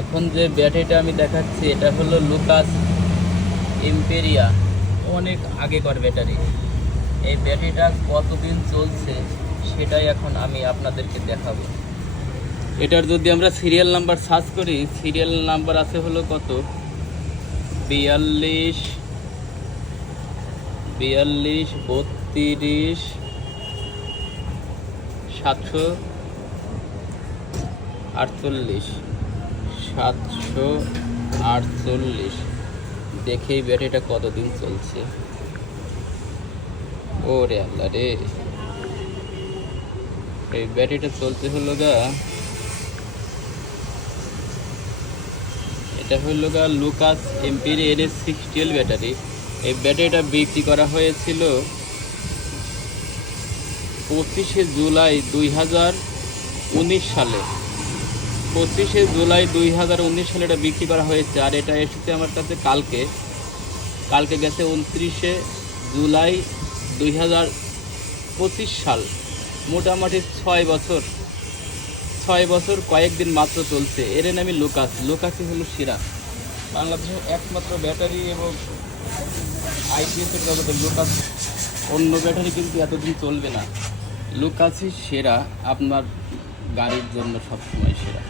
এখন যে ব্যাটারিটা আমি দেখাচ্ছি এটা হলো লুকাস এম্পেরিয়া, অনেক আগেকার ব্যাটারি। এই ব্যাটারিটা কতদিন চলছে সেটাই এখন আমি আপনাদেরকে দেখাবো। এটার যদি আমরা সিরিয়াল নাম্বার সার্চ করি, সিরিয়াল নাম্বার আছে হলো কত 42 42 32 748 748। দেখেই ব্যাটারিটা কতদিন চলছে। ওরে আল্লাহ রে, এই ব্যাটারিটা চলতে হলো গা, এটা হলো গা লুকাস এম্পিরি NS60L ব্যাটারি। এই ব্যাটারিটা বিক্রি করা হয়েছিল 25শে জুলাই 2019 সালে। 25শে জুলাই 2019 সালে এটা বিক্রি করা হয়েছে। আর এটা এসেছে আমার কাছে কালকে গেছে 29শে জুলাই 2025 সাল। মোটামুটি 6 বছর কয়েকদিন মাত্র চলছে। এর নামই লুকাসই হলো সেরা, বাংলাদেশের একমাত্র ব্যাটারি এবং IPS-এর জগতে লুকাস। অন্য ব্যাটারি কিন্তু এতদিন চলবে না, লুকাসই সেরা, আপনার গাড়ির জন্য সবসময় সেরা।